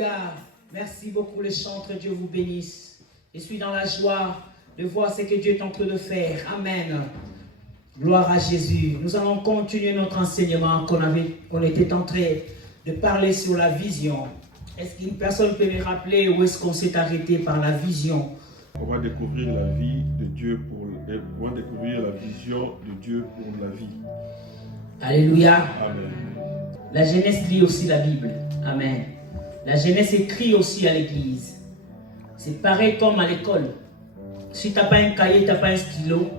Alléluia. Merci beaucoup les chantres. Dieu vous bénisse. Je suis dans la joie de voir ce que Dieu est en train de faire. Amen. Gloire à Jésus. Nous allons continuer notre enseignement qu'on était en train de parler sur la vision. Est-ce qu'une personne peut me rappeler où est-ce qu'on s'est arrêté par la vision? On va découvrir la vie de Dieu on va découvrir la vision de Dieu pour la vie. Alléluia. Amen. La jeunesse lit aussi la Bible. Amen. La jeunesse écrit aussi à l'église. C'est pareil comme à l'école. Si tu n'as pas un cahier, tu n'as pas un stylo,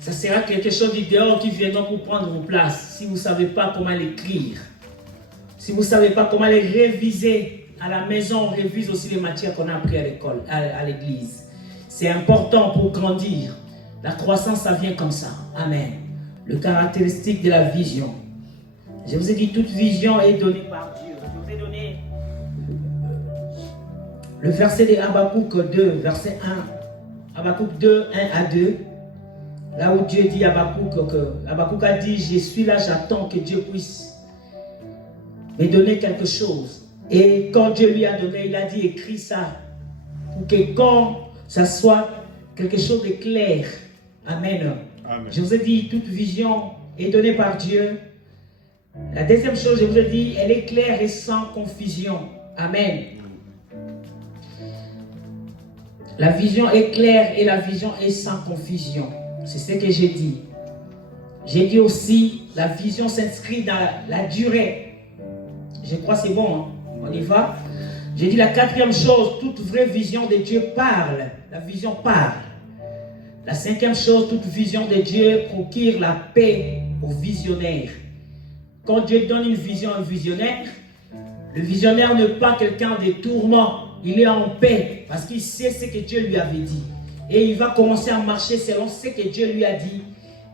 ça sera quelque chose du dehors qui viendra pour prendre vos places. Si vous ne savez pas comment l'écrire, si vous ne savez pas comment les réviser à la maison, on révise aussi les matières qu'on a apprises à l'école, à l'église. C'est important pour grandir. La croissance, ça vient comme ça. Amen. Le caractéristique de la vision. Je vous ai dit, toute vision est donnée par Dieu. Je vous ai donné le verset de Habakkuk 2, verset 1. Habakkuk 2, 1 à 2. Là où Dieu dit à Habakkuk a dit, je suis là, j'attends que Dieu puisse me donner quelque chose. Et quand Dieu lui a donné, il a dit, écris ça. Pour que quand ça soit quelque chose de clair. Amen. Amen. Je vous ai dit, toute vision est donnée par Dieu. La deuxième chose, je vous ai dit, elle est claire et sans confusion. Amen. La vision est claire et la vision est sans confusion. C'est ce que j'ai dit. J'ai dit aussi, la vision s'inscrit dans la durée. Je crois que c'est bon, hein? On y va. J'ai dit la quatrième chose, toute vraie vision de Dieu parle. La vision parle. La cinquième chose, toute vision de Dieu procure la paix aux visionnaires. Quand Dieu donne une vision à un visionnaire, le visionnaire n'est pas quelqu'un de tourment. Il est en paix parce qu'il sait ce que Dieu lui avait dit. Et il va commencer à marcher selon ce que Dieu lui a dit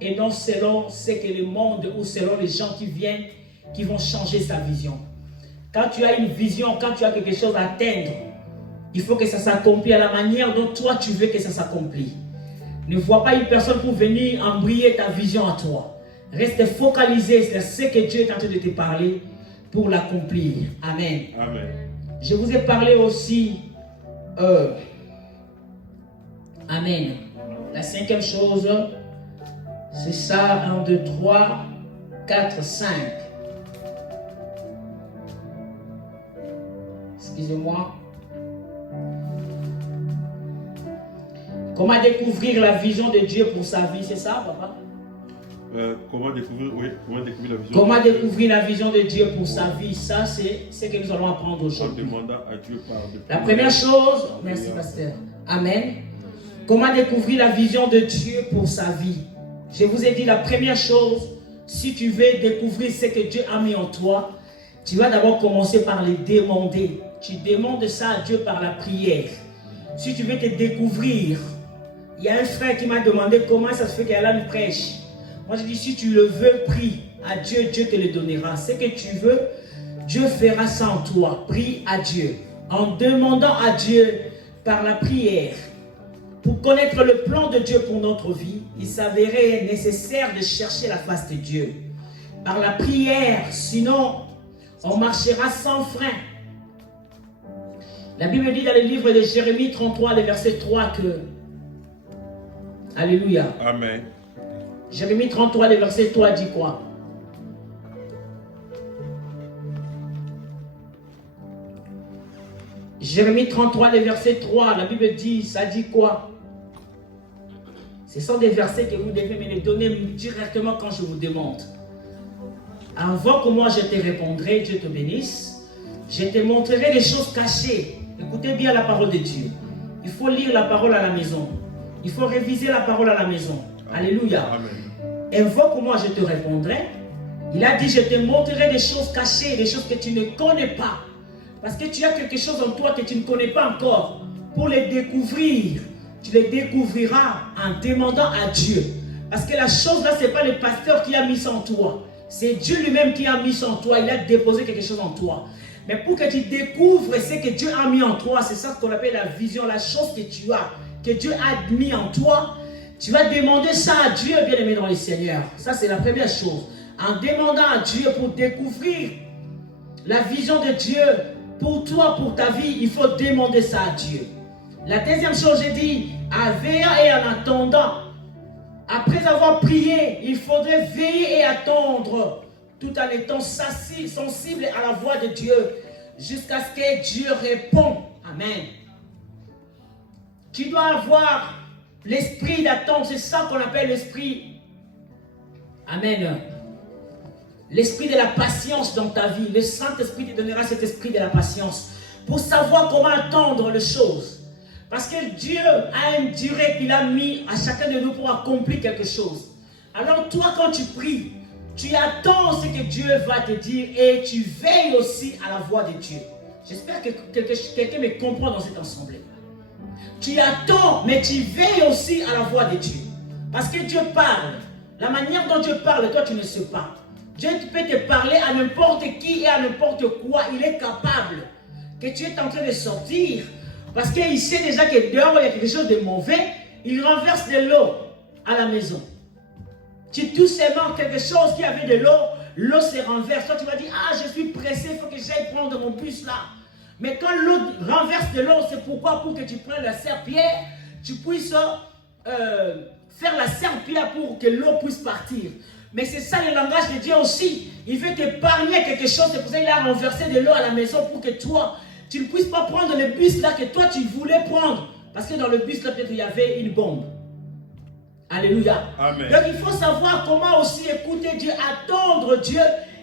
et non selon ce que le monde ou selon les gens qui viennent, qui vont changer sa vision. Quand tu as une vision, quand tu as quelque chose à atteindre, il faut que ça s'accomplisse à la manière dont toi tu veux que ça s'accomplisse. Ne vois pas une personne pour venir embrayer ta vision à toi. Reste focalisé sur ce que Dieu est en train de te parler pour l'accomplir. Amen. Amen. Je vous ai parlé aussi. Amen. La cinquième chose, c'est ça. 1, 2, 3, 4, 5. Excusez-moi. Comment découvrir la vision de Dieu pour sa vie, c'est ça, papa? Comment découvrir la vision? Comment découvrir la vision de Dieu pour sa vie? Ça, c'est ce que nous allons apprendre aujourd'hui. En demandant à Dieu par la première chose, merci pasteur. Amen. Comment découvrir la vision de Dieu pour sa vie? Je vous ai dit la première chose, si tu veux découvrir ce que Dieu a mis en toi, tu vas d'abord commencer par les demander. Tu demandes ça à Dieu par la prière. Si tu veux te découvrir, il y a un frère qui m'a demandé comment ça se fait qu'elle a une prêche. Moi je dis, si tu le veux, prie à Dieu, Dieu te le donnera. Ce que tu veux, Dieu fera ça en toi. Prie à Dieu. En demandant à Dieu par la prière, pour connaître le plan de Dieu pour notre vie, il s'avérait nécessaire de chercher la face de Dieu. Par la prière, sinon, on marchera sans frein. La Bible dit dans le livre de Jérémie 33, le verset 3 que... Alléluia. Amen. Jérémie 33, le verset 3 dit quoi? Jérémie 33, le verset 3, la Bible dit, ça dit quoi? Ce sont des versets que vous devez me les donner directement quand je vous demande. Avant que moi je te répondrai, Dieu te bénisse, je te montrerai des choses cachées. Écoutez bien la parole de Dieu. Il faut lire la parole à la maison. Il faut réviser la parole à la maison. Alléluia. Amen. Invoque-moi, je te répondrai. Il a dit, je te montrerai des choses cachées, des choses que tu ne connais pas. Parce que tu as quelque chose en toi que tu ne connais pas encore. Pour les découvrir, tu les découvriras en demandant à Dieu. Parce que la chose là, ce n'est pas le pasteur qui a mis ça en toi. C'est Dieu lui-même qui a mis ça en toi. Il a déposé quelque chose en toi. Mais pour que tu découvres ce que Dieu a mis en toi, c'est ça qu'on appelle la vision, la chose que tu as, que Dieu a mis en toi. Tu vas demander ça à Dieu, bien-aimé dans le Seigneur. Ça, c'est la première chose. En demandant à Dieu pour découvrir la vision de Dieu pour toi, pour ta vie, il faut demander ça à Dieu. La deuxième chose, j'ai dit, en veillant et en attendant. Après avoir prié, il faudrait veiller et attendre, tout en étant sensible à la voix de Dieu, jusqu'à ce que Dieu réponde. Amen. Tu dois avoir l'esprit d'attente, c'est ça qu'on appelle l'esprit. Amen. L'esprit de la patience dans ta vie. Le Saint-Esprit te donnera cet esprit de la patience pour savoir comment attendre les choses. Parce que Dieu a une durée qu'il a mis à chacun de nous pour accomplir quelque chose. Alors toi, quand tu pries, tu attends ce que Dieu va te dire et tu veilles aussi à la voix de Dieu. J'espère que quelqu'un me comprend dans cette assemblée. Tu attends, mais tu veilles aussi à la voix de Dieu. Parce que Dieu parle. La manière dont Dieu parle, toi tu ne sais pas. Dieu peut te parler à n'importe qui et à n'importe quoi. Il est capable que tu es en train de sortir. Parce qu'il sait déjà que dehors il y a quelque chose de mauvais. Il renverse de l'eau à la maison. Tu touches seulement quelque chose qui avait de l'eau. L'eau se renverse. Toi tu vas dire, ah je suis pressé, il faut que j'aille prendre mon bus là. Mais quand l'eau renverse de l'eau, c'est pourquoi? Pour que tu prennes la serpillière, tu puisses faire la serpillière pour que l'eau puisse partir. Mais c'est ça le langage de Dieu aussi. Il veut t'épargner quelque chose. C'est pour ça qu'il a renversé de l'eau à la maison pour que toi, tu ne puisses pas prendre le bus là que toi tu voulais prendre. Parce que dans le bus là, peut-être il y avait une bombe. Alléluia. Amen. Donc il faut savoir comment aussi écouter Dieu, attendre Dieu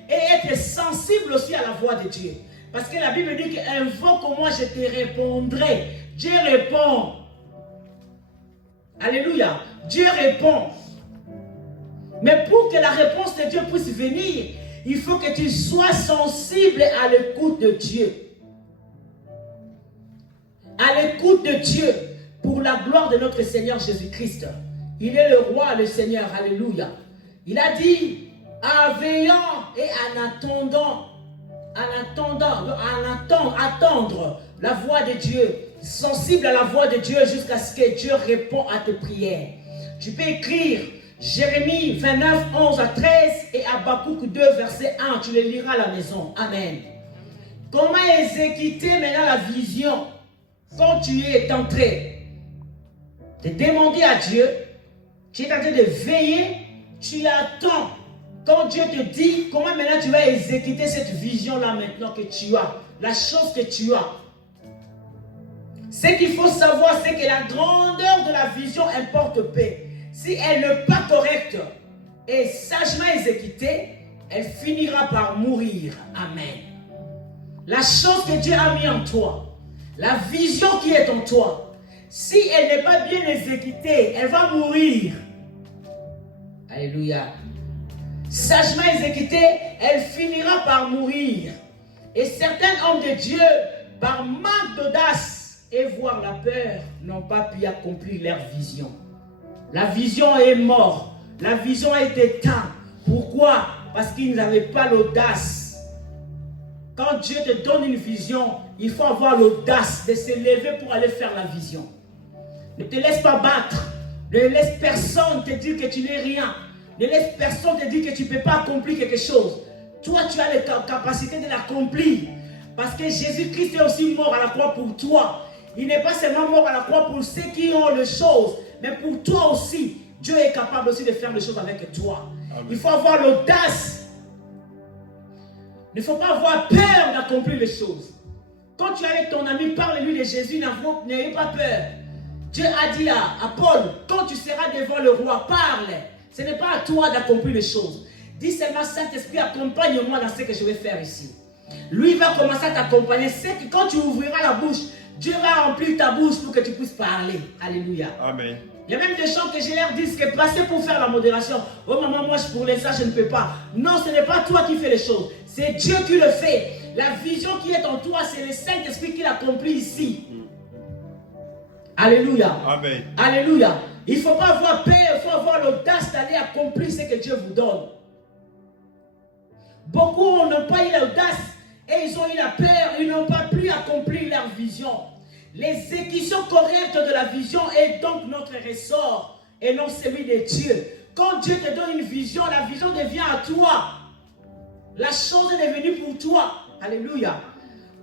et être sensible aussi à la voix de Dieu. Parce que la Bible dit qu'invoque-moi, je te répondrai. Dieu répond. Alléluia. Dieu répond. Mais pour que la réponse de Dieu puisse venir, il faut que tu sois sensible à l'écoute de Dieu. À l'écoute de Dieu pour la gloire de notre Seigneur Jésus-Christ. Il est le roi, le Seigneur. Alléluia. Il a dit, en veillant et en attendant, attendre la voix de Dieu, sensible à la voix de Dieu jusqu'à ce que Dieu réponde à tes prières. Tu peux écrire Jérémie 29, 11 à 13 et Habakkuk 2, verset 1. Tu les liras à la maison. Amen. Comment exécuter maintenant la vision quand tu es en train de demander à Dieu, tu es en train de veiller, tu attends. Quand Dieu te dit comment maintenant tu vas exécuter cette vision-là maintenant que tu as, la chose que tu as. Ce qu'il faut savoir, c'est que la grandeur de la vision importe peu. Si elle n'est pas correcte et sagement exécutée, elle finira par mourir. Amen. La chose que Dieu a mis en toi, la vision qui est en toi, si elle n'est pas bien exécutée, elle va mourir. Alléluia. Sagement exécutée, elle finira par mourir. Et certains hommes de Dieu, par manque d'audace et voire la peur, n'ont pas pu accomplir leur vision. La vision est morte. La vision a été éteinte. Pourquoi? Parce qu'ils n'avaient pas l'audace. Quand Dieu te donne une vision, il faut avoir l'audace de se lever pour aller faire la vision. Ne te laisse pas battre. Ne laisse personne te dire que tu n'es rien. Ne laisse personne te dire que tu ne peux pas accomplir quelque chose. Toi, tu as la capacité de l'accomplir. Parce que Jésus-Christ est aussi mort à la croix pour toi. Il n'est pas seulement mort à la croix pour ceux qui ont les choses, mais pour toi aussi. Dieu est capable aussi de faire les choses avec toi. Amen. Il faut avoir l'audace. Il ne faut pas avoir peur d'accomplir les choses. Quand tu es avec ton ami, parle-lui de Jésus, n'ayez pas peur. Dieu a dit à Paul, quand tu seras devant le roi, parle. Ce n'est pas à toi d'accomplir les choses. Dis seulement, Saint-Esprit, accompagne-moi dans ce que je vais faire ici. Lui va commencer à t'accompagner. C'est que quand tu ouvriras la bouche, Dieu va remplir ta bouche pour que tu puisses parler. Alléluia. Amen. Il y a même des gens que je leur dis que passer pour faire la modération. Oh maman, moi pour ça je ne peux pas. Non, ce n'est pas toi qui fais les choses. C'est Dieu qui le fait. La vision qui est en toi, c'est le Saint-Esprit qui l'accomplit ici. Alléluia. Amen. Alléluia. Il ne faut pas avoir peur, il faut avoir l'audace d'aller accomplir ce que Dieu vous donne. Beaucoup n'ont pas eu l'audace et ils ont eu la peur, ils n'ont pas pu accomplir leur vision. L'exécution correcte de la vision est donc notre ressort et non celui de Dieu. Quand Dieu te donne une vision, la vision devient à toi. La chose est devenue pour toi. Alléluia.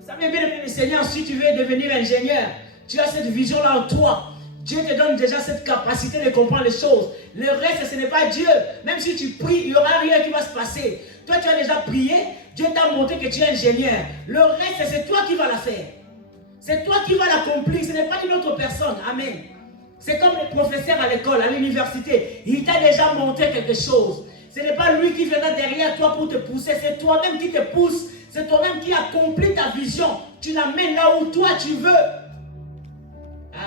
Vous savez bien, le Seigneur, si tu veux devenir ingénieur, tu as cette vision-là en toi. Dieu te donne déjà cette capacité de comprendre les choses. Le reste, ce n'est pas Dieu. Même si tu pries, il n'y aura rien qui va se passer. Toi, tu as déjà prié. Dieu t'a montré que tu es ingénieur. Le reste, c'est toi qui vas la faire. C'est toi qui vas l'accomplir. Ce n'est pas une autre personne. Amen. C'est comme le professeur à l'école, à l'université. Il t'a déjà montré quelque chose. Ce n'est pas lui qui viendra derrière toi pour te pousser. C'est toi-même qui te pousse. C'est toi-même qui accomplit ta vision. Tu l'amènes là où toi tu veux.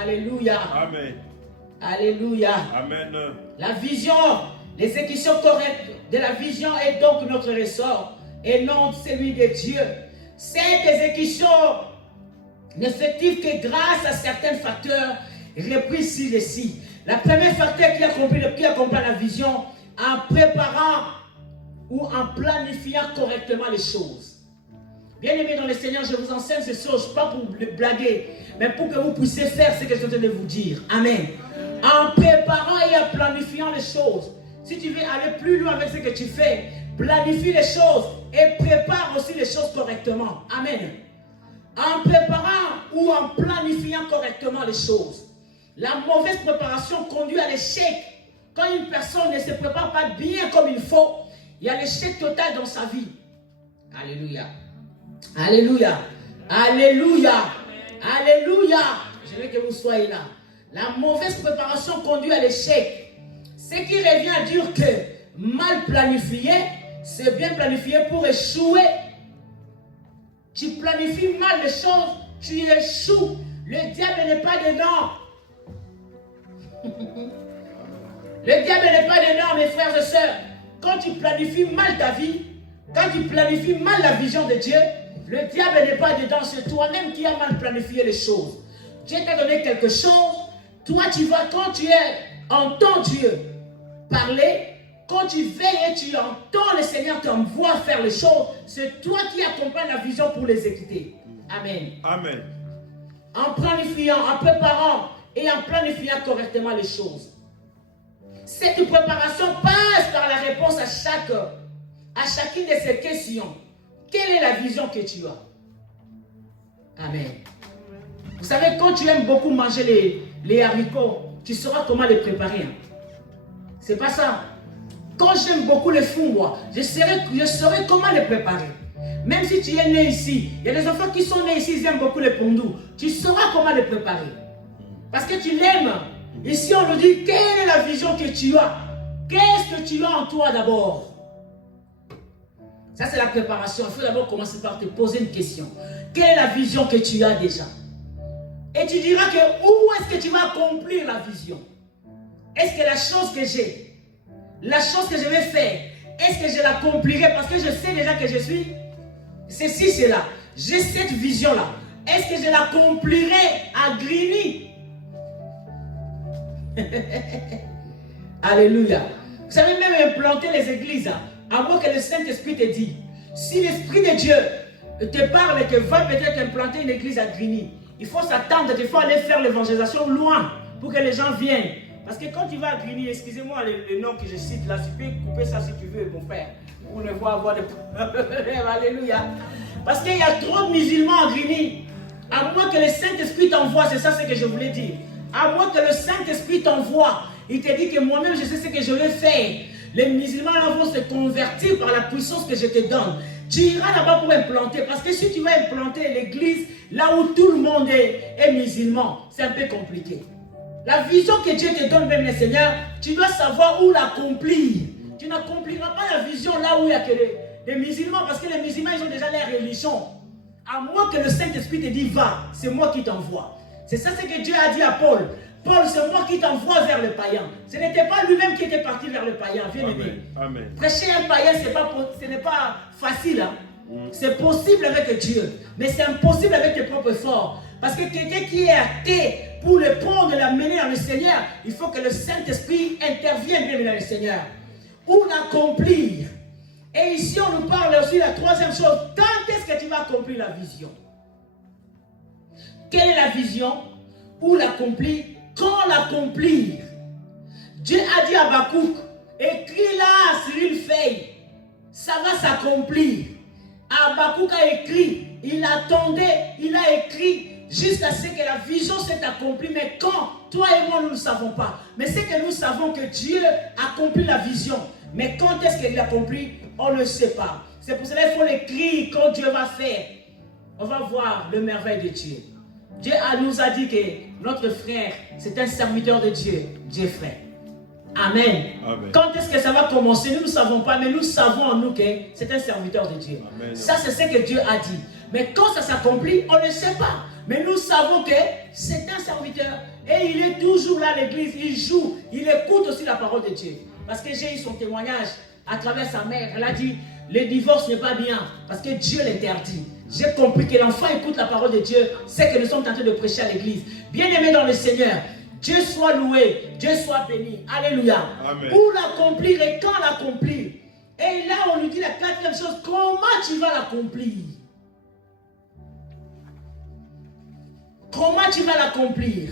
Alléluia. Amen. Alléluia. Amen. La vision, l'exécution correcte de la vision est donc notre ressort et non celui de Dieu. Cette exécution n'effective que grâce à certains facteurs repris ci-dessus. La première facteur qui accomplit la vision en préparant ou en planifiant correctement les choses. Bien-aimés dans le Seigneur, je vous enseigne ces choses, pas pour blaguer, mais pour que vous puissiez faire ce que je suis en train de vous dire. Amen. En préparant et en planifiant les choses. Si tu veux aller plus loin avec ce que tu fais, planifie les choses et prépare aussi les choses correctement. Amen. En préparant ou en planifiant correctement les choses. La mauvaise préparation conduit à l'échec. Quand une personne ne se prépare pas bien comme il faut, il y a l'échec total dans sa vie. Alléluia. Alléluia. Alléluia. Alléluia. Je veux que vous soyez là. La mauvaise préparation conduit à l'échec. Ce qui revient à dire que mal planifié, c'est bien planifié pour échouer. Tu planifies mal les choses, tu échoues. Le diable n'est pas dedans. Le diable n'est pas dedans, mes frères et sœurs. Quand tu planifies mal ta vie, quand tu planifies mal la vision de Dieu, le diable n'est pas dedans, c'est toi-même qui as mal planifié les choses. Dieu t'a donné quelque chose, toi tu vas, quand tu entends Dieu parler, quand tu veilles et tu entends le Seigneur t'envoie faire les choses, c'est toi qui accompagnes la vision pour l'exécuter. Amen. Amen. En planifiant, en préparant et en planifiant correctement les choses. Cette préparation passe par la réponse à chacune de ces questions. Quelle est la vision que tu as? Amen. Vous savez, quand tu aimes beaucoup manger les haricots, tu sauras comment les préparer. C'est pas ça. Quand j'aime beaucoup les fous, moi, je saurai comment les préparer. Même si tu es né ici, il y a des enfants qui sont nés ici, ils aiment beaucoup les pondous. Tu sauras comment les préparer. Parce que tu l'aimes. Ici, on nous dit, quelle est la vision que tu as? Qu'est-ce que tu as en toi d'abord? Ça, c'est la préparation. Il faut d'abord commencer par te poser une question. Quelle est la vision que tu as déjà? Et tu diras que où est-ce que tu vas accomplir la vision? Est-ce que la chose que j'ai, la chose que je vais faire, est-ce que je l'accomplirai parce que je sais déjà que je suis ceci, cela. J'ai cette vision-là. Est-ce que je l'accomplirai à Grigny? Alléluia. Vous savez, même implanter les églises, à moins que le Saint-Esprit te dise, si l'Esprit de Dieu te parle et que va peut-être implanter une église à Grigny, il faut s'attendre, il faut aller faire l'évangélisation loin pour que les gens viennent. Parce que quand tu vas à Grigny, excusez-moi le nom que je cite là, tu peux couper ça si tu veux, mon frère, pour ne pas avoir de problème. Alléluia. Parce qu'il y a trop de musulmans à Grigny. À moins que le Saint-Esprit t'envoie, c'est ça ce que je voulais dire. À moins que le Saint-Esprit t'envoie, il te dit que moi-même je sais ce que je vais faire. Les musulmans là vont se convertir par la puissance que je te donne. Tu iras là-bas pour implanter. Parce que si tu vas implanter l'église là où tout le monde est musulman, c'est un peu compliqué. La vision que Dieu te donne, même le Seigneur, tu dois savoir où l'accomplir. Tu n'accompliras pas la vision là où il y a que les musulmans, parce que les musulmans, ils ont déjà leur religion. À moins que le Saint-Esprit te dise, va, c'est moi qui t'envoie. C'est ça ce que Dieu a dit à Paul. Paul, c'est moi qui t'envoie vers le païen. Ce n'était pas lui-même qui était parti vers le païen. Amen. Prêcher un païen, ce n'est pas facile. Hein? C'est possible avec Dieu, mais c'est impossible avec tes propres efforts. Parce que quelqu'un qui est athée, pour le prendre et l'amener dans le Seigneur, il faut que le Saint-Esprit intervienne bien dans le Seigneur. Ou l'accomplir. Et ici, on nous parle aussi de la troisième chose. Quand est-ce que tu vas accomplir la vision? Quelle est la vision? Où l'accomplir? Quand l'accomplir? Dieu a dit à Habakkuk, écris là sur une feuille. Ça va s'accomplir. Habakkuk a écrit, il attendait, il a écrit jusqu'à ce que la vision s'est accomplie. Mais quand? Toi et moi, nous ne savons pas. Mais c'est que nous savons que Dieu accomplit la vision. Mais quand est-ce qu'il l'accomplit? On ne sait pas. C'est pour cela qu'il faut l'écrire quand Dieu va faire. On va voir le merveille de Dieu. Dieu nous a dit que notre frère, c'est un serviteur de Dieu. Dieu frère. Amen. Amen. Quand est-ce que ça va commencer? Nous ne savons pas, mais nous savons en nous que c'est un serviteur de Dieu. Amen. Ça, c'est ce que Dieu a dit. Mais quand ça s'accomplit, on ne sait pas. Mais nous savons que c'est un serviteur. Et il est toujours là à l'église. Il joue. Il écoute aussi la parole de Dieu. Parce que j'ai eu son témoignage à travers sa mère. Elle a dit, le divorce n'est pas bien. Parce que Dieu l'interdit. J'ai compris que l'enfant écoute la parole de Dieu. C'est que nous sommes en train de prêcher à l'église. Bien-aimé dans le Seigneur, Dieu soit loué, Dieu soit béni. Alléluia. Amen. Pour l'accomplir et quand l'accomplir. Et là, on lui dit la quatrième chose, comment tu vas l'accomplir? Comment tu vas l'accomplir?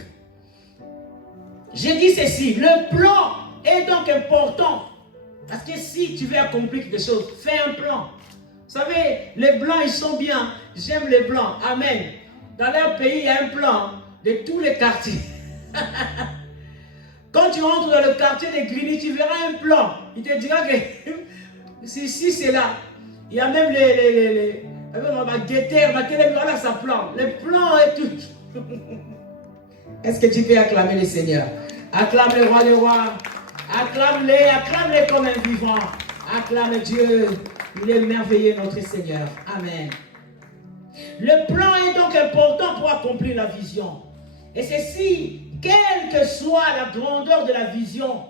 J'ai dit ceci, le plan est donc important. Parce que si tu veux accomplir quelque chose, fais un plan. Vous savez, les blancs, ils sont bien. J'aime les blancs. Amen. Dans leur pays, il y a un plan de tous les quartiers. Quand tu rentres dans le quartier de Grigny, tu verras un plan. Il te dira que si c'est là. Il y a même ma guetteur, voilà sa plan. Les plans et tout. Est-ce que tu peux acclamer le Seigneur? Acclame le roi des rois. Acclame-les comme un vivant. Acclame Dieu. Il est merveilleux, notre Seigneur. Amen. Le plan est donc important pour accomplir la vision. Et c'est si, quelle que soit la grandeur de la vision,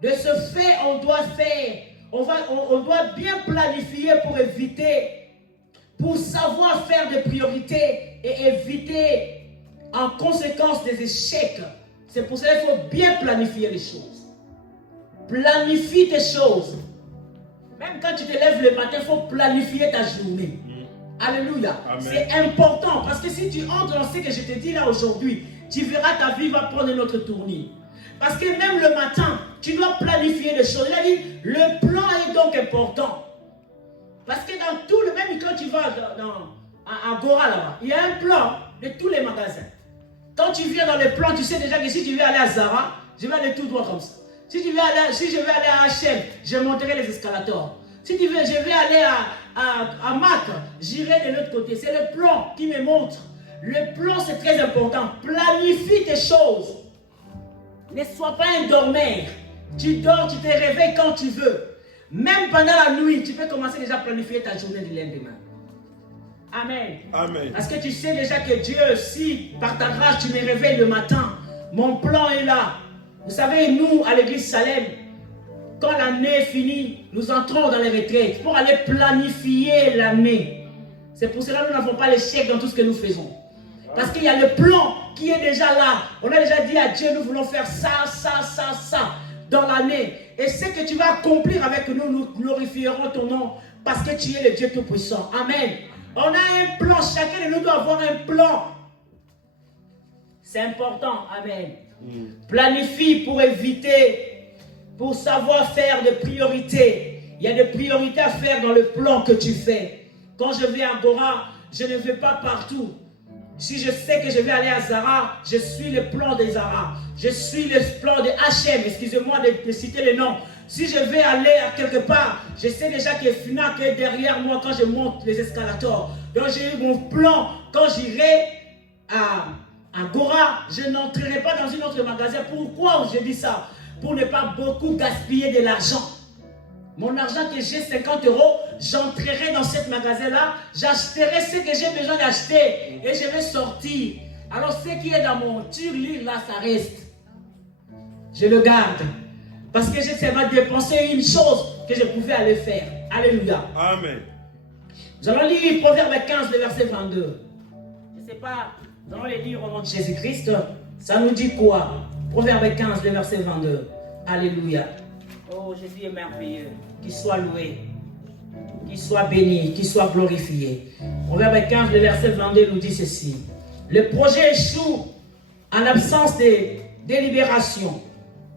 de ce fait, on doit faire, on doit bien planifier pour éviter, pour savoir faire des priorités et éviter en conséquence des échecs. C'est pour cela qu'il faut bien planifier les choses. Planifie tes choses. Même quand tu te lèves le matin, il faut planifier ta journée. Alléluia. C'est important parce que si tu entres dans ce que je te dis là aujourd'hui, tu verras ta vie va prendre une autre tournure. Parce que même le matin, tu dois planifier les choses. Il a dit, le plan est donc important. Parce que dans tout le même, quand tu vas à Agora là-bas, il y a un plan de tous les magasins. Quand tu viens dans les plans, tu sais déjà que si tu veux aller à Zara, je vais aller tout droit comme ça. Si je vais aller à H&M, je monterai les escalators. Si je vais aller à Mac, j'irai de l'autre côté. C'est le plan qui me montre. Le plan, c'est très important. Planifie tes choses. Ne sois pas un dormeur. Tu dors, tu te réveilles quand tu veux. Même pendant la nuit, tu peux commencer déjà à planifier ta journée du lendemain. Amen. Amen. Parce que tu sais déjà que Dieu, si par ta grâce tu me réveilles le matin, mon plan est là. Vous savez, nous, à l'église Salem, quand l'année est finie, nous entrons dans les retraites pour aller planifier l'année. C'est pour cela que nous n'avons pas l'échec dans tout ce que nous faisons. Parce qu'il y a le plan qui est déjà là. On a déjà dit à Dieu, nous voulons faire ça, ça, ça, ça dans l'année. Et ce que tu vas accomplir avec nous, nous glorifierons ton nom parce que tu es le Dieu Tout-Puissant. Amen. On a un plan, chacun de nous doit avoir un plan. C'est important. Amen. Planifie pour éviter, pour savoir faire des priorités. Il y a des priorités à faire dans le plan que tu fais. Quand je vais à Agora, je ne vais pas partout. Si je sais que je vais aller à Zara, je suis le plan de Zara. Je suis le plan de H&M. Excusez-moi de citer le nom. Si je vais aller à quelque part, je sais déjà que Fnac est derrière moi quand je monte les escalators. Donc j'ai eu mon plan. Quand j'irai à Agora, je n'entrerai pas dans un autre magasin. Pourquoi je dis ça? Pour ne pas beaucoup gaspiller de l'argent. Mon argent que j'ai, 50 €, j'entrerai dans ce magasin-là, j'achèterai ce que j'ai besoin d'acheter et je vais sortir. Alors ce qui est dans mon tirelire là, ça reste. Je le garde. Parce que je sais pas dépenser une chose que je pouvais aller faire. Alléluia. Amen. Nous allons lire Proverbe 15, le verset 22. Je ne sais pas, nous allons les lire au nom de Jésus-Christ. Ça nous dit quoi? Proverbe 15, le verset 22. Alléluia. Oh, Jésus est merveilleux. Qu'il soit loué, qu'il soit béni, qu'il soit glorifié. Proverbe 15, le verset 22 nous dit ceci. Le projet échoue en absence de délibération.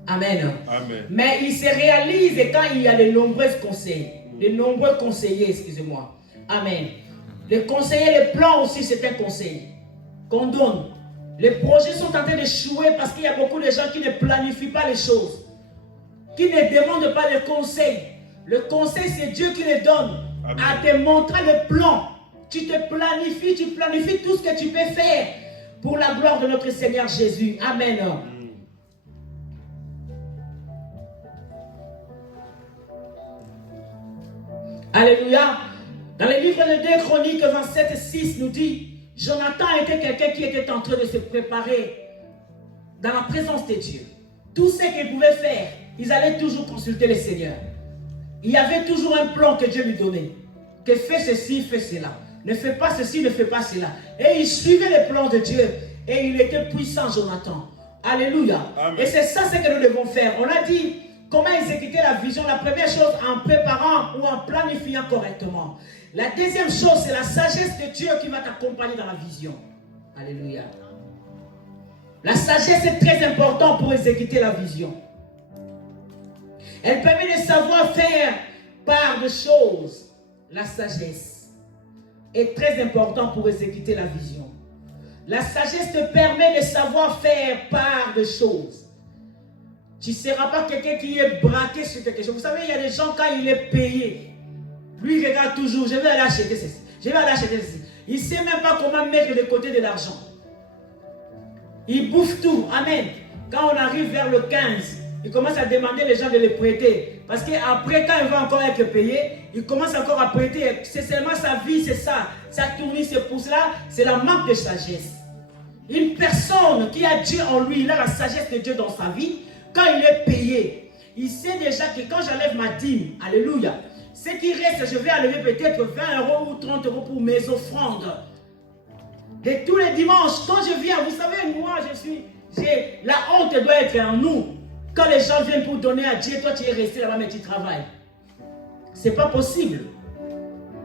Amen. Amen. Mais il se réalise quand il y a de nombreux conseils. De nombreux conseillers, excusez-moi. Amen. Les conseillers, les plans aussi, c'est un conseil qu'on donne. Les projets sont en train d'échouer parce qu'il y a beaucoup de gens qui ne planifient pas les choses, qui ne demandent pas le conseil. Le conseil, c'est Dieu qui le donne. Amen. À te montrer le plan. Tu te planifies, tu planifies tout ce que tu peux faire pour la gloire de notre Seigneur Jésus. Amen. Alléluia. Dans le livre de 2 Chroniques 27:6 nous dit, Jonathan était quelqu'un qui était en train de se préparer dans la présence de Dieu. Tout ce qu'il pouvait faire, ils allaient toujours consulter le Seigneur. Il y avait toujours un plan que Dieu lui donnait. Que fais ceci, fais cela. Ne fais pas ceci, ne fais pas cela. Et il suivait les plans de Dieu. Et il était puissant, Jonathan. Alléluia. Amen. Et c'est ça ce que nous devons faire. On a dit comment exécuter la vision. La première chose, en préparant ou en planifiant correctement. La deuxième chose, c'est la sagesse de Dieu qui va t'accompagner dans la vision. Alléluia. La sagesse est très importante pour exécuter la vision. Elle permet de savoir faire part de choses. La sagesse est très importante pour exécuter la vision. La sagesse te permet de savoir faire part de choses. Tu ne seras pas quelqu'un qui est braqué sur quelque chose. Vous savez, il y a des gens, quand il est payé, lui, il regarde toujours, je vais aller acheter ceci, je vais aller acheter ceci. Il ne sait même pas comment mettre de côté de l'argent. Il bouffe tout. Amen. Quand on arrive vers le 15, il commence à demander les gens de les prêter. Parce qu'après, quand il va encore être payé, il commence encore à prêter. C'est seulement sa vie, c'est ça. Sa tournée, c'est pour cela, c'est la manque de sagesse. Une personne qui a Dieu en lui, il a la sagesse de Dieu dans sa vie. Quand il est payé, il sait déjà que quand j'enlève ma dîme, alléluia, ce qui reste, je vais enlever peut-être 20 € ou 30 € pour mes offrandes. De tous les dimanches, quand je viens, vous savez, moi, la honte doit être en nous. Quand les gens viennent pour donner à Dieu, toi tu es resté là-bas mais tu travailles. Ce n'est pas possible.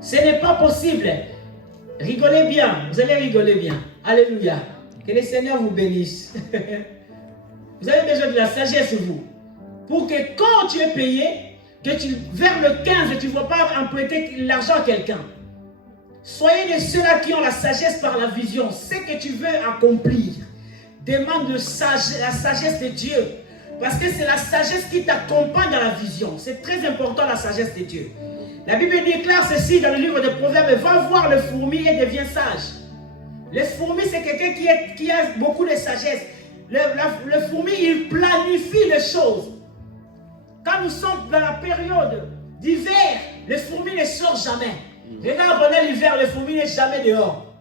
Ce n'est pas possible. Rigolez bien, vous allez rigoler bien. Alléluia. Que le Seigneur vous bénisse. Vous avez besoin de la sagesse, vous. Pour que quand tu es payé, que vers le 15, tu ne vas pas emprunter l'argent à quelqu'un. Soyez de ceux-là qui ont la sagesse par la vision. Ce que tu veux accomplir, demande la sagesse de Dieu. Parce que c'est la sagesse qui t'accompagne dans la vision. C'est très important, la sagesse de Dieu. La Bible déclare ceci dans le livre de Proverbes. Va voir le fourmi et deviens sage. Le fourmi, c'est quelqu'un qui a beaucoup de sagesse. Le fourmi, il planifie les choses. Quand nous sommes dans la période d'hiver, le fourmi ne sort jamais. Regarde, pendant l'hiver, le fourmi n'est jamais dehors.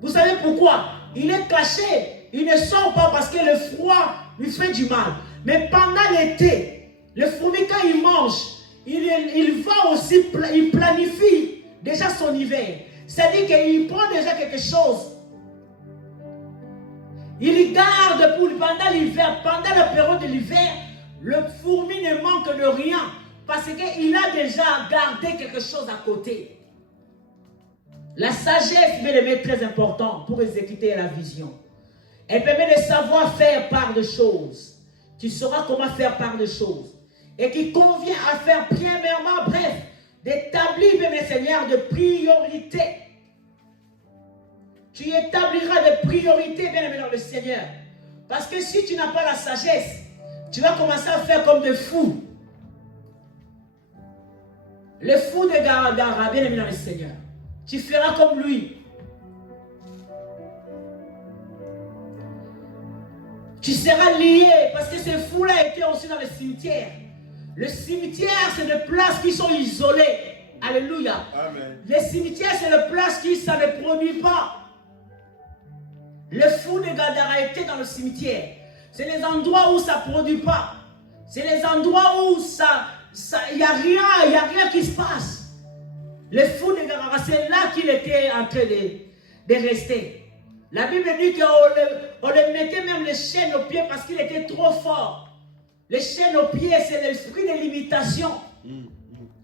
Vous savez pourquoi? Il est caché. Il ne sort pas parce que le froid lui fait du mal. Mais pendant l'été, le fourmi, quand il mange, il va aussi, il planifie déjà son hiver. C'est-à-dire qu'il prend déjà quelque chose. Il garde pour pendant l'hiver, pendant la période de l'hiver, le fourmi ne manque de rien. Parce qu'il a déjà gardé quelque chose à côté. La sagesse, bien aimé, est très importante pour exécuter la vision. Elle permet de savoir faire part de choses. Tu sauras comment faire part de choses. Et qui convient à faire premièrement, bref, d'établir, bien mes seigneurs, de priorités. Tu établiras des priorités, bien aimé, dans le Seigneur. Parce que si tu n'as pas la sagesse, tu vas commencer à faire comme des fous. Le fou de Garadara, bien aimé dans le Seigneur. Tu feras comme lui. Tu seras lié parce que ces fous-là étaient aussi dans le cimetière. Le cimetière, c'est des places qui sont isolées. Alléluia. Amen. Les cimetières, c'est des places qui ça ne produit pas. Le fou de Gadara était dans le cimetière. C'est les endroits où ça ne produit pas. C'est les endroits où il n'y a rien qui se passe. Le fou de Gadara, c'est là qu'il était en train de rester. La Bible dit qu'on le mettait même les chaînes aux pieds parce qu'il était trop fort. Les chaînes aux pieds, c'est l'esprit de limitation.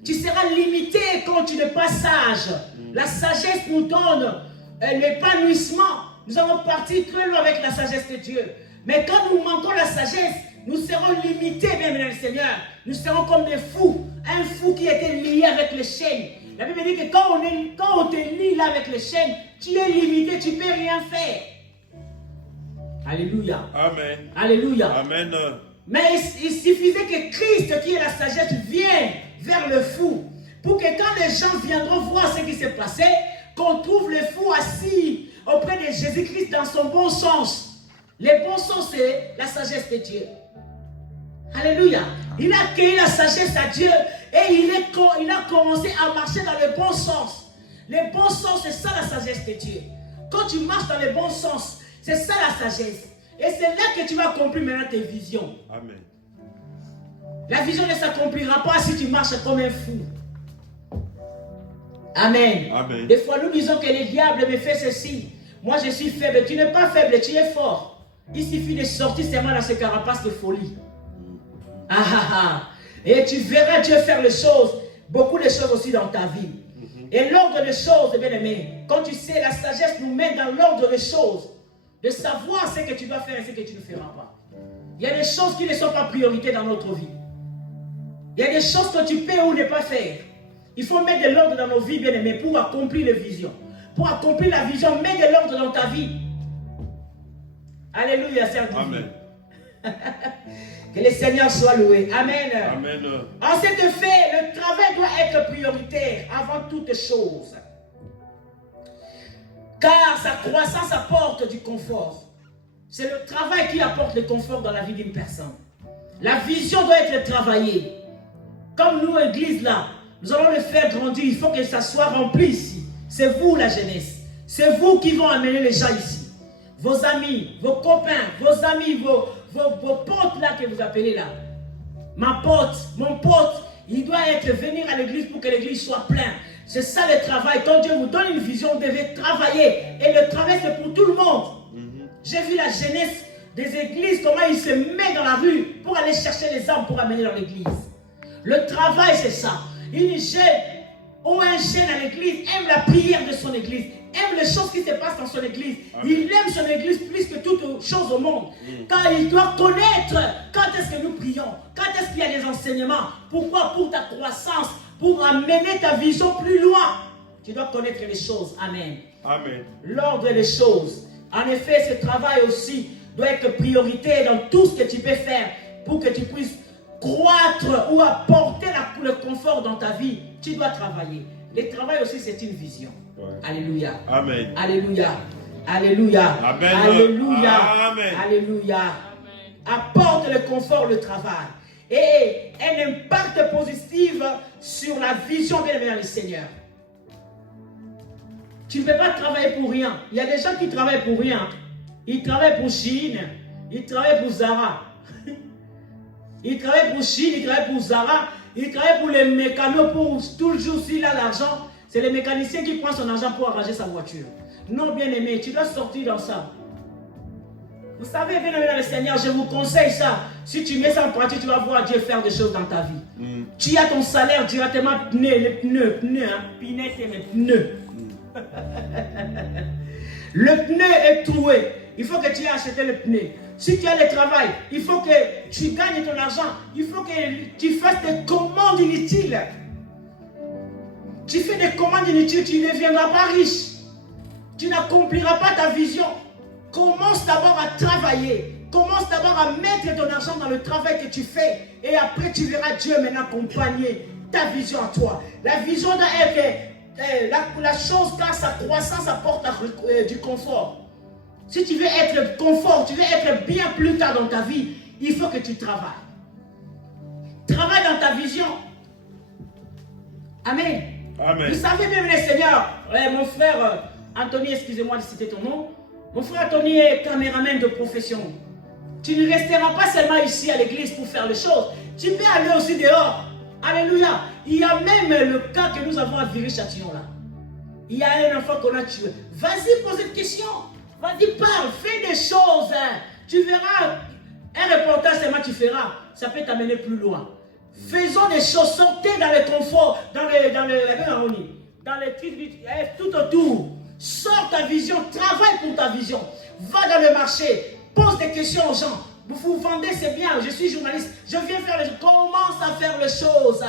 Tu seras limité quand tu n'es pas sage. La sagesse nous donne l'épanouissement. Nous allons partir très loin avec la sagesse de Dieu. Mais quand nous manquons la sagesse, nous serons limités, même dans le Seigneur. Nous serons comme des fous. Un fou qui était lié avec les chaînes. La Bible dit que quand on te lie là avec les chaînes, tu es limité, tu ne peux rien faire. Alléluia. Amen. Alléluia. Amen. Mais il suffisait que Christ, qui est la sagesse, vienne vers le fou. Pour que quand les gens viendront voir ce qui s'est passé, qu'on trouve le fou assis auprès de Jésus-Christ dans son bon sens. Le bon sens, c'est la sagesse de Dieu. Alléluia. Il a accueilli la sagesse à Dieu et il a commencé à marcher dans le bon sens. Le bon sens, c'est ça la sagesse de Dieu. Quand tu marches dans le bon sens, c'est ça la sagesse. Et c'est là que tu vas accomplir maintenant tes visions. Amen. La vision ne s'accomplira pas si tu marches comme un fou. Amen. Amen. Des fois, nous disons que le diable me fait ceci. Moi, je suis faible. Tu n'es pas faible, tu es fort. Il suffit de sortir seulement dans ce carapace de folie. Ah, ah, ah. Et tu verras Dieu faire les choses, beaucoup de choses aussi dans ta vie. Et l'ordre des choses, bien aimé, quand tu sais, la sagesse nous met dans l'ordre des choses, de savoir ce que tu dois faire et ce que tu ne feras pas. Il y a des choses qui ne sont pas priorité dans notre vie. Il y a des choses que tu peux ou ne pas faire. Il faut mettre de l'ordre dans nos vies, bien aimé, pour accomplir les visions. Pour accomplir la vision, mets de l'ordre dans ta vie. Alléluia, Seigneur. Amen. Que le Seigneur soit loué. Amen. Amen. En cet effet, le travail doit être prioritaire avant toute chose. Car sa croissance apporte du confort. C'est le travail qui apporte le confort dans la vie d'une personne. La vision doit être travaillée. Comme nous, église là, nous allons le faire grandir. Il faut que ça soit rempli ici. C'est vous la jeunesse. C'est vous qui vont amener les gens ici. Vos amis, vos copains, vos amis, vos potes là que vous appelez là. Ma pote, mon pote, il doit venir à l'église pour que l'église soit pleine. C'est ça le travail. Quand Dieu vous donne une vision, vous devez travailler. Et le travail, c'est pour tout le monde. J'ai vu la jeunesse des églises, comment ils se mettent dans la rue pour aller chercher les âmes pour amener dans l'église. Le travail, c'est ça. Une jeune ou un jeune à l'église aime la prière de son église, aime les choses qui se passent dans son église. Amen. Il aime son église plus que toute chose au monde. Car il doit connaître quand est-ce que nous prions, quand est-ce qu'il y a des enseignements. Pourquoi? Pour ta croissance, pour amener ta vision plus loin. Tu dois connaître les choses. Amen. Amen. L'ordre des choses. En effet, ce travail aussi doit être prioritaire dans tout ce que tu peux faire pour que tu puisses croître ou apporter le confort dans ta vie. Tu dois travailler. Le travail aussi, c'est une vision. Ouais. Alléluia. Amen. Alléluia. Alléluia. Amen. Alléluia. Amen. Alléluia. Apporte le confort, le travail. Et un impact positif sur la vision bien aimée dans le Seigneur. Tu ne peux pas travailler pour rien. Il y a des gens qui travaillent pour rien. Ils travaillent pour Chine. Ils travaillent pour Zara. Ils travaillent pour Chine. Ils travaillent pour Zara. Ils travaillent pour les mécanos. Pour toujours s'il a l'argent. C'est les mécaniciens qui prennent son argent pour arranger sa voiture. Non, bien aimé, tu dois sortir dans ça. Vous savez, bien aimé dans le Seigneur, je vous conseille ça. Si tu mets ça en pratique, tu vas voir Dieu faire des choses dans ta vie. Tu as ton salaire directement, les pneus, hein, pinette et mes pneus. Le pneu est troué. Il faut que tu aies acheté le pneu. Si tu as le travail, il faut que tu gagnes ton argent. Il faut que tu fasses des commandes inutiles. Tu fais des commandes inutiles, tu ne deviendras pas riche. Tu n'accompliras pas ta vision. Commence d'abord à travailler. Commence d'abord à mettre ton argent dans le travail que tu fais. Et après, tu verras Dieu maintenant accompagner ta vision à toi. La vision doit être la chose, car sa croissance apporte du confort. Si tu veux être confort, tu veux être bien plus tard dans ta vie, il faut que tu travailles. Travaille dans ta vision. Amen. Amen. Vous savez bien, les Seigneur, mon frère Anthony, excusez-moi de citer ton nom. Mon frère Anthony est caméraman de profession. Tu ne resteras pas seulement ici à l'église pour faire les choses. Tu peux aller aussi dehors. Alléluia. Il y a même le cas que nous avons à Viry-Châtillon là. Il y a un enfant qu'on a tué. Vas-y, pose une question. Vas-y, parle. Fais des choses. Tu verras. Un reportage seulement tu feras. Ça peut t'amener plus loin. Faisons des choses. Sortez dans le confort. Dans les trucs tout autour. Sors ta vision. Travaille pour ta vision. Va dans le marché. Pose des questions aux gens. Vous vendez, c'est bien. Je suis journaliste. Je viens faire les choses. Commence à faire les choses.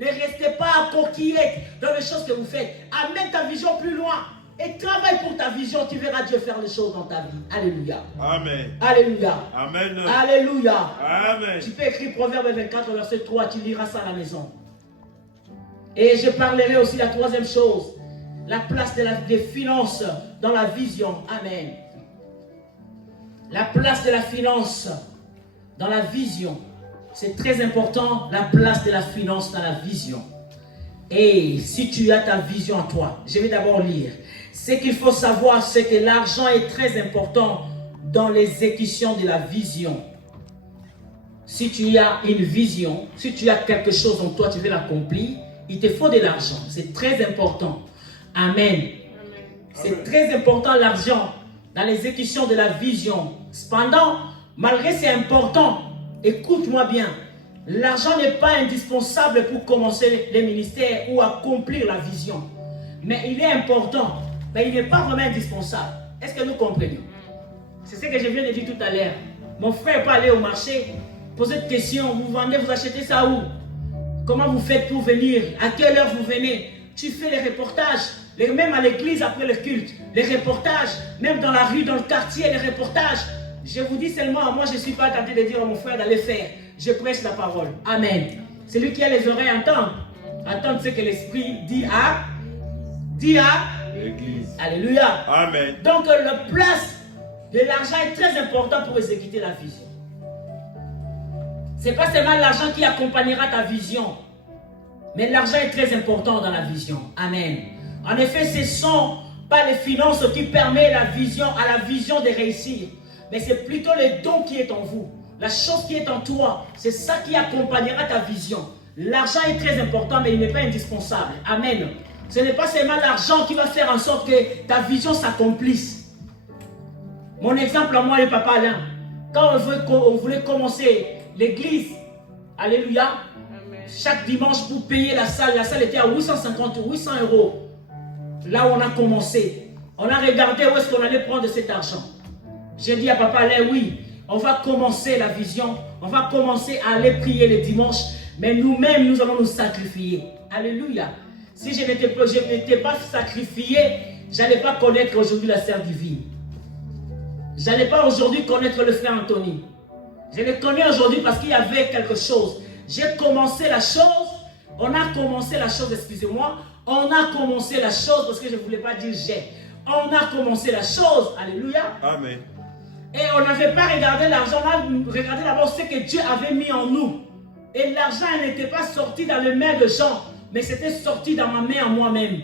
Ne restez pas à coquillettes dans les choses que vous faites. Amène ta vision plus loin. Et travaille pour ta vision. Tu verras Dieu faire les choses dans ta vie. Alléluia. Amen. Alléluia. Amen. Alléluia. Amen. Tu peux écrire Proverbe 24, verset 3. Tu liras ça à la maison. Et je parlerai aussi de la troisième chose. La place des finances dans la vision. Amen. La place de la finance dans la vision. C'est très important, la place de la finance dans la vision. Et si tu as ta vision en toi, je vais d'abord lire. Ce qu'il faut savoir, c'est que l'argent est très important dans l'exécution de la vision. Si tu as une vision, si tu as quelque chose en toi, tu veux l'accomplir, il te faut de l'argent. C'est très important. Amen. C'est très important l'argent dans l'exécution de la vision. Cependant, malgré c'est important, écoute-moi bien, l'argent n'est pas indispensable pour commencer les ministères ou accomplir la vision. Mais il est important, mais il n'est pas vraiment indispensable. Est-ce que nous comprenons? C'est ce que je viens de dire tout à l'heure. Mon frère peut aller au marché, poser une question, vous vendez, vous achetez ça où? Comment vous faites pour venir? À quelle heure vous venez? Tu fais les reportages, même à l'église après le culte, les reportages, même dans la rue, dans le quartier, les reportages. Je vous dis seulement, moi je ne suis pas tenté de dire à mon frère d'aller faire. Je prêche la parole. Amen. Celui qui a les oreilles entend. Entend ce que l'Esprit dit à l'Église. Alléluia. Amen. Donc la place de l'argent est très important pour exécuter la vision. Ce n'est pas seulement l'argent qui accompagnera ta vision, mais l'argent est très important dans la vision. Amen. En effet, ce ne sont pas les finances qui permettent à la vision de réussir, mais c'est plutôt le don qui est en vous. La chose qui est en toi, c'est ça qui accompagnera ta vision. L'argent est très important, mais il n'est pas indispensable. Amen. Ce n'est pas seulement l'argent qui va faire en sorte que ta vision s'accomplisse. Mon exemple à moi et Papa Alain, quand on voulait commencer l'église, alléluia, amen, chaque dimanche pour payer la salle était à 800 €. Là où on a commencé, on a regardé où est-ce qu'on allait prendre cet argent. J'ai dit à Papa Alain, oui, on va commencer la vision, on va commencer à aller prier le dimanche, mais nous-mêmes, nous allons nous sacrifier. Alléluia. Si je n'étais pas sacrifié, je n'allais pas connaître aujourd'hui la sœur divine. Je n'allais pas aujourd'hui connaître le frère Anthony. Je le connais aujourd'hui parce qu'il y avait quelque chose. J'ai commencé la chose, on a commencé la chose, excusez-moi, on a commencé la chose parce que je ne voulais pas dire j'ai. On a commencé la chose, alléluia. Amen. Et on n'avait pas regardé l'argent, on a regardé d'abord ce que Dieu avait mis en nous. Et l'argent n'était pas sorti dans les mains de gens, mais c'était sorti dans ma main à moi-même.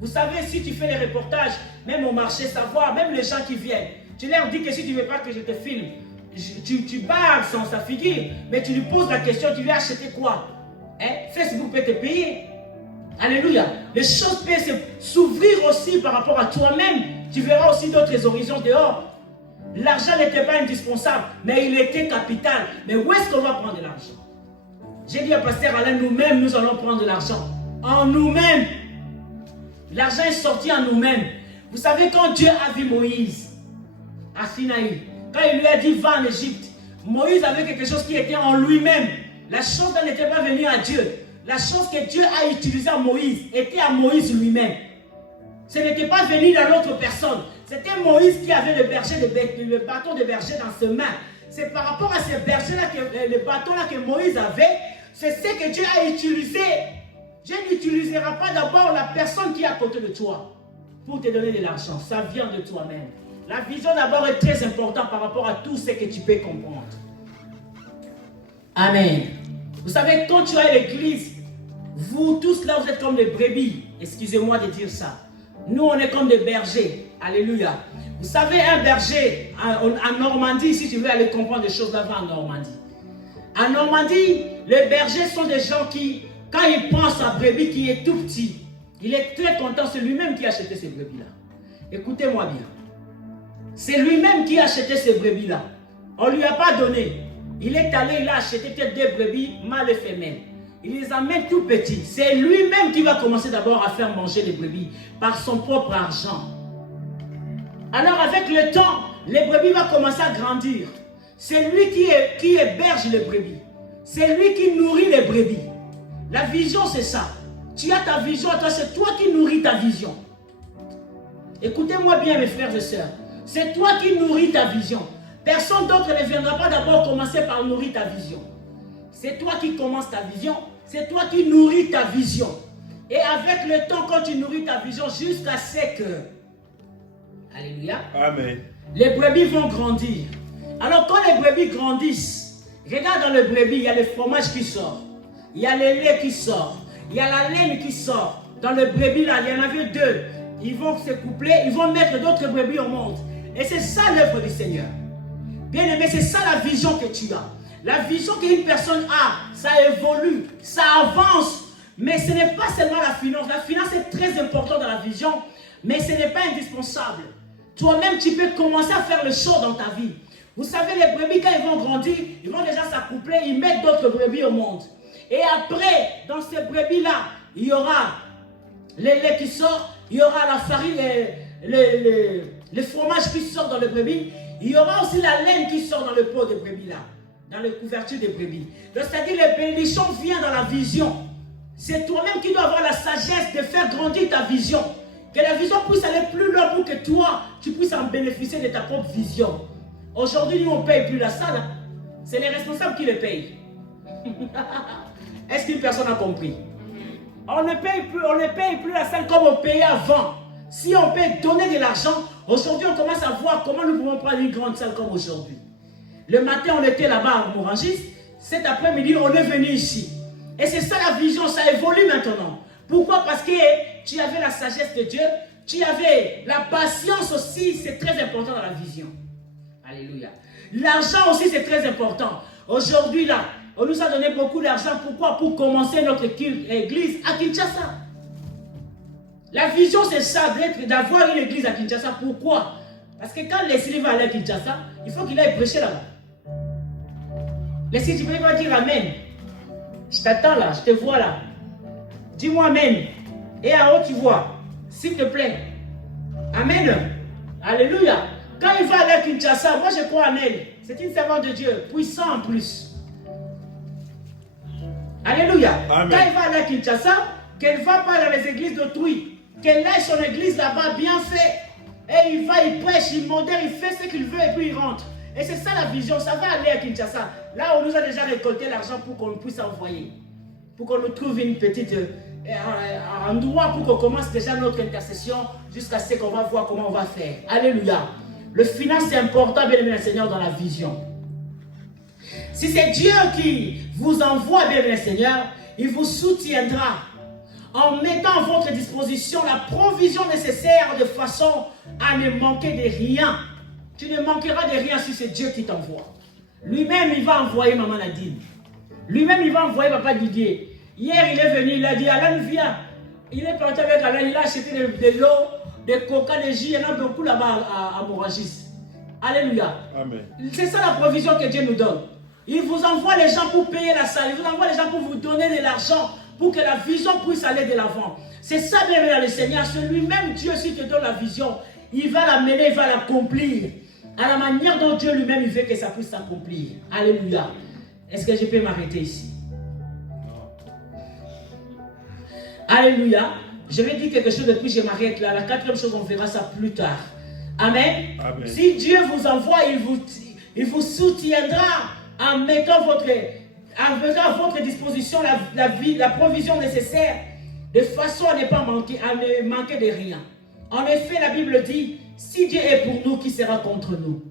Vous savez, si tu fais les reportages, même au marché, savoir, même les gens qui viennent, tu leur dis que si tu ne veux pas que je te filme, tu barres sans sa figure, mais tu lui poses la question, tu lui as acheté quoi? Facebook peut te payer. Alléluia. Les choses peuvent s'ouvrir aussi par rapport à toi-même. Tu verras aussi d'autres horizons dehors. L'argent n'était pas indispensable, mais il était capital. Mais où est-ce qu'on va prendre de l'argent? J'ai dit à Pasteur Alain, nous-mêmes, nous allons prendre de l'argent. En nous-mêmes. L'argent est sorti en nous-mêmes. Vous savez, quand Dieu a vu Moïse à Sinaï, quand il lui a dit va en Égypte, Moïse avait quelque chose qui était en lui-même. La chose n'était pas venue à Dieu. La chose que Dieu a utilisée à Moïse était à Moïse lui-même. Ce n'était pas venu dans l'autre personne. C'était Moïse qui avait le bâton de berger dans ses mains. C'est par rapport à ces bergers-là, le bâton-là que Moïse avait, c'est ce que Dieu a utilisé. Dieu n'utilisera pas d'abord la personne qui est à côté de toi pour te donner de l'argent. Ça vient de toi-même. La vision d'abord est très importante par rapport à tout ce que tu peux comprendre. Amen. Vous savez, quand tu es à l'église, vous tous là, vous êtes comme des brebis. Excusez-moi de dire ça. Nous, on est comme des bergers. Alléluia. Vous savez, un berger en Normandie, si tu veux aller comprendre des choses là-bas en Normandie. En Normandie, les bergers sont des gens qui, quand ils prennent sa brebis qui est tout petit, il est très content, c'est lui-même qui a acheté ces brebis-là. Écoutez-moi bien. C'est lui-même qui a acheté ces brebis-là. On ne lui a pas donné. Il est allé, il a acheté peut-être des brebis mâles et femelles. Il les amène tout petits. C'est lui-même qui va commencer d'abord à faire manger les brebis par son propre argent. Alors avec le temps, les brebis vont commencer à grandir. C'est lui qui héberge les brebis. C'est lui qui nourrit les brebis. La vision, c'est ça. Tu as ta vision, toi, c'est toi qui nourris ta vision. Écoutez-moi bien, mes frères et sœurs. C'est toi qui nourris ta vision. Personne d'autre ne viendra pas d'abord commencer par nourrir ta vision. C'est toi qui commences ta vision. C'est toi qui nourris ta vision. Et avec le temps, quand tu nourris ta vision, jusqu'à ce que... Alléluia. Amen. Les brebis vont grandir. Alors quand les brebis grandissent, regarde dans le brebis, il y a le fromage qui sort. Il y a le lait qui sort. Il y a la laine qui sort. Dans le brebis là, il y en avait deux. Ils vont se coupler, ils vont mettre d'autres brebis au monde. Et c'est ça l'œuvre du Seigneur. Bien aimé, c'est ça la vision que tu as. La vision qu'une personne a, ça évolue, ça avance. Mais ce n'est pas seulement la finance. La finance est très importante dans la vision, mais ce n'est pas indispensable. Toi-même, tu peux commencer à faire le show dans ta vie. Vous savez, les brebis, quand ils vont grandir, ils vont déjà s'accoupler, ils mettent d'autres brebis au monde. Et après, dans ces brebis-là, il y aura le lait qui sort, il y aura la farine, le fromage qui sort dans le brebis. Il y aura aussi la laine qui sort dans le pot de brebis là, dans les couvertures de brebis. Donc, c'est-à-dire le bénédiction vient dans la vision. C'est toi-même qui dois avoir la sagesse de faire grandir ta vision. Que la vision puisse aller plus loin pour que toi, tu puisses en bénéficier de ta propre vision. Aujourd'hui, nous, on ne paye plus la salle. C'est les responsables qui le payent. Est-ce qu'une personne a compris? On ne paye plus la salle comme on payait avant. Si on peut donner de l'argent, aujourd'hui, on commence à voir comment nous pouvons prendre une grande salle comme aujourd'hui. Le matin, on était là-bas à Morangis. Cet après-midi, on est venu ici. Et c'est ça la vision, ça évolue maintenant. Pourquoi? Parce que tu avais la sagesse de Dieu, tu avais la patience aussi, c'est très important dans la vision. Alléluia. L'argent aussi, c'est très important. Aujourd'hui, là, on nous a donné beaucoup d'argent. Pourquoi? Pour commencer notre église à Kinshasa. La vision, c'est ça, d'avoir une église à Kinshasa. Pourquoi? Parce que quand Leslie va aller à Kinshasa, il faut qu'il aille prêcher là-bas. Leslie, tu peux pas dire Amen. Je t'attends là, je te vois là. Dis-moi Amen. Et en haut, tu vois. S'il te plaît. Amen. Alléluia. Quand il va aller à Kinshasa, moi je crois en elle. C'est une servante de Dieu, puissant en plus. Alléluia. Amen. Quand il va aller à Kinshasa, qu'elle ne va pas dans les églises d'autrui. Qu'elle aille son église là-bas bien fait. Et il va, il prêche, il modère, il fait ce qu'il veut et puis il rentre. Et c'est ça la vision, ça va aller à Kinshasa. Là, on nous a déjà récolté l'argent pour qu'on puisse envoyer. Pour qu'on nous trouve une petite endroit pour qu'on commence déjà notre intercession jusqu'à ce qu'on va voir comment on va faire. Alléluia. Le finance, c'est important, bien aimé le Seigneur, dans la vision. Si c'est Dieu qui vous envoie, bien aimé le Seigneur, il vous soutiendra en mettant à votre disposition la provision nécessaire de façon à ne manquer de rien. Tu ne manqueras de rien si c'est Dieu qui t'envoie. Lui-même, il va envoyer Maman Nadine. Lui-même, il va envoyer Papa Didier. Hier, il est venu, il a dit, Alan, viens. Il est parti avec Alan, il a acheté de l'eau, des coca, des jus, il y en a beaucoup là-bas à Morangis. Alléluia. Amen. C'est ça la provision que Dieu nous donne. Il vous envoie les gens pour payer la salle, il vous envoie les gens pour vous donner de l'argent, pour que la vision puisse aller de l'avant. C'est ça, bien aimé le Seigneur. C'est lui-même, Dieu, s'il te donne la vision, il va la mener, il va l'accomplir. À la manière dont Dieu lui-même il veut que ça puisse s'accomplir. Alléluia. Est-ce que je peux m'arrêter ici? Alléluia. Je vais dire quelque chose et puis je m'arrête là. La quatrième chose, on verra ça plus tard. Amen. Amen. Si Dieu vous envoie, il vous soutiendra en mettant à votre disposition la provision nécessaire de façon à ne manquer de rien. En effet, la Bible dit, si Dieu est pour nous, qui sera contre nous?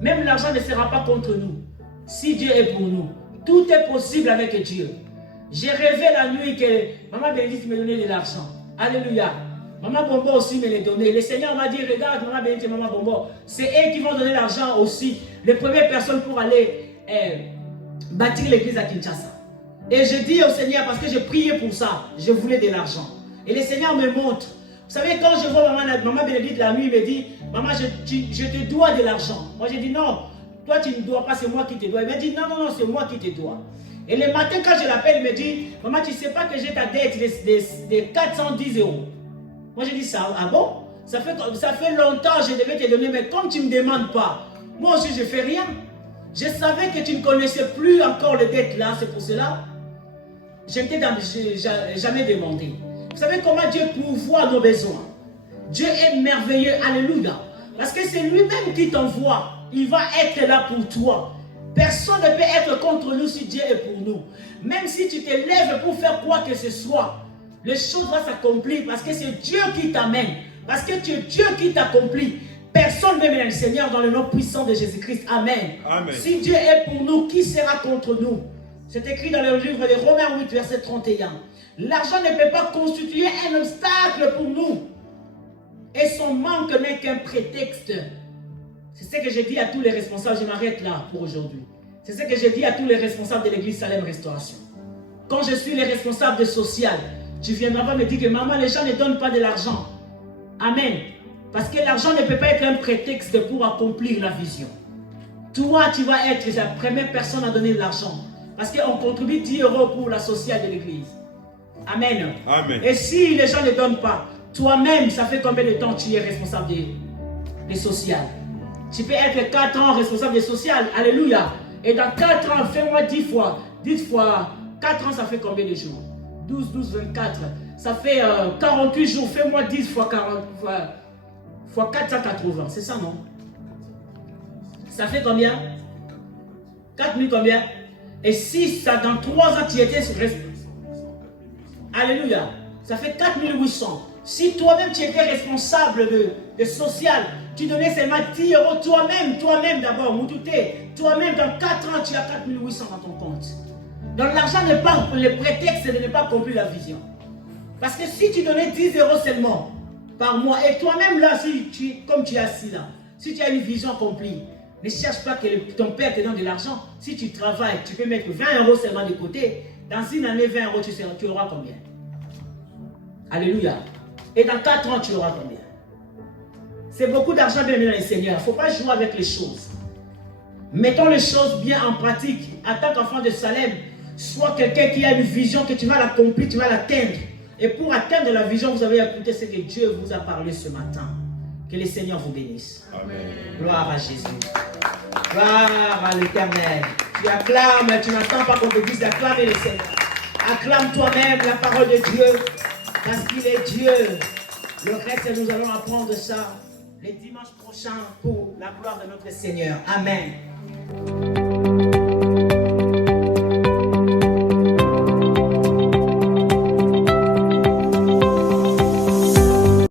Même l'argent ne sera pas contre nous. Si Dieu est pour nous, tout est possible avec Dieu. J'ai rêvé la nuit que Maman Bénédicte me donnait de l'argent. Alléluia. Maman Bombo aussi me l'a donné. Le Seigneur m'a dit, regarde Maman Bénédicte et Maman Bombo, c'est eux qui vont donner l'argent aussi. Les premières personnes pour aller bâtir l'église à Kinshasa. Et je dis au Seigneur, parce que j'ai prié pour ça, je voulais de l'argent. Et le Seigneur me montre. Vous savez, quand je vois Maman Bénédicte la nuit, il me dit, Maman, je te dois de l'argent. Moi, j'ai dit, non, toi, tu ne dois pas, c'est moi qui te dois. Il m'a dit, non, c'est moi qui te dois. Et le matin, quand je l'appelle, il me dit, Maman, tu ne sais pas que j'ai ta dette de 410 €. Moi, j'ai dit, ça, ah bon? Ça fait longtemps que je devais te donner, mais comme tu ne me demandes pas, moi aussi, je ne fais rien. Je savais que tu ne connaissais plus encore les dettes là, c'est pour cela. je ne t'ai jamais demandé. Vous savez comment Dieu pourvoit nos besoins? Dieu est merveilleux, alléluia. Parce que c'est lui-même qui t'envoie. Il va être là pour toi. Personne ne peut être contre nous si Dieu est pour nous. Même si tu te lèves pour faire quoi que ce soit, les choses vont s'accomplir parce que c'est Dieu qui t'amène. Parce que c'est Dieu qui t'accomplit. Personne ne met le Seigneur dans le nom puissant de Jésus-Christ. Amen. Amen. Si Dieu est pour nous, qui sera contre nous? C'est écrit dans le livre de Romains 8, verset 31. L'argent ne peut pas constituer un obstacle pour nous. Et son manque n'est qu'un prétexte. C'est ce que j'ai dit à tous les responsables. Je m'arrête là pour aujourd'hui. C'est ce que j'ai dit à tous les responsables de l'église Salem Restauration. Quand je suis les responsables de social, tu viendras pas me dire que maman, les gens ne donnent pas de l'argent. Amen. Parce que l'argent ne peut pas être un prétexte pour accomplir la vision. Toi, tu vas être la première personne à donner de l'argent. Parce qu'on contribue 10 € pour la sociale de l'église. Amen. Amen. Et si les gens ne donnent pas, toi-même, ça fait combien de temps tu es responsable des sociales? Tu peux être 4 ans responsable des sociales. Alléluia. Et dans 4 ans, fais-moi 10 fois. 10 fois 4 ans, ça fait combien de jours? 12, 24. Ça fait 48 jours. Fais-moi 10 fois 40 fois 480. C'est ça, non? Ça fait combien? 4000 combien? Et si ça, dans 3 ans, tu étais responsable. Alléluia. Ça fait 4800. Si toi-même tu étais responsable de social, tu donnais seulement 10 € toi-même d'abord, Moutouté. Toi-même, dans 4 ans, tu as 4800 dans ton compte. Donc l'argent n'est pas le prétexte de ne pas accomplir la vision. Parce que si tu donnais 10 € seulement par mois, et toi-même là, comme tu es assis là, si tu as une vision accomplie, ne cherche pas que ton père te donne de l'argent. Si tu travailles, tu peux mettre 20 € seulement de côté. Dans une année, 20 €, tu auras combien? Alléluia. Et dans 4 ans, tu auras combien? C'est beaucoup d'argent bien mis dans les Seigneurs. Il ne faut pas jouer avec les choses. Mettons les choses bien en pratique. En tant qu'enfant de Salem, sois quelqu'un qui a une vision que tu vas l'accomplir, tu vas l'atteindre. Et pour atteindre la vision, vous avez écouté ce que Dieu vous a parlé ce matin. Que le Seigneur vous bénisse. Amen. Gloire à Jésus. Gloire à l'Éternel. Tu acclames, tu n'attends pas qu'on te dise d'acclamer le Seigneur. Acclame toi-même la parole de Dieu. Parce qu'il est Dieu. Le reste, nous allons apprendre ça les dimanches prochains pour la gloire de notre Seigneur. Amen.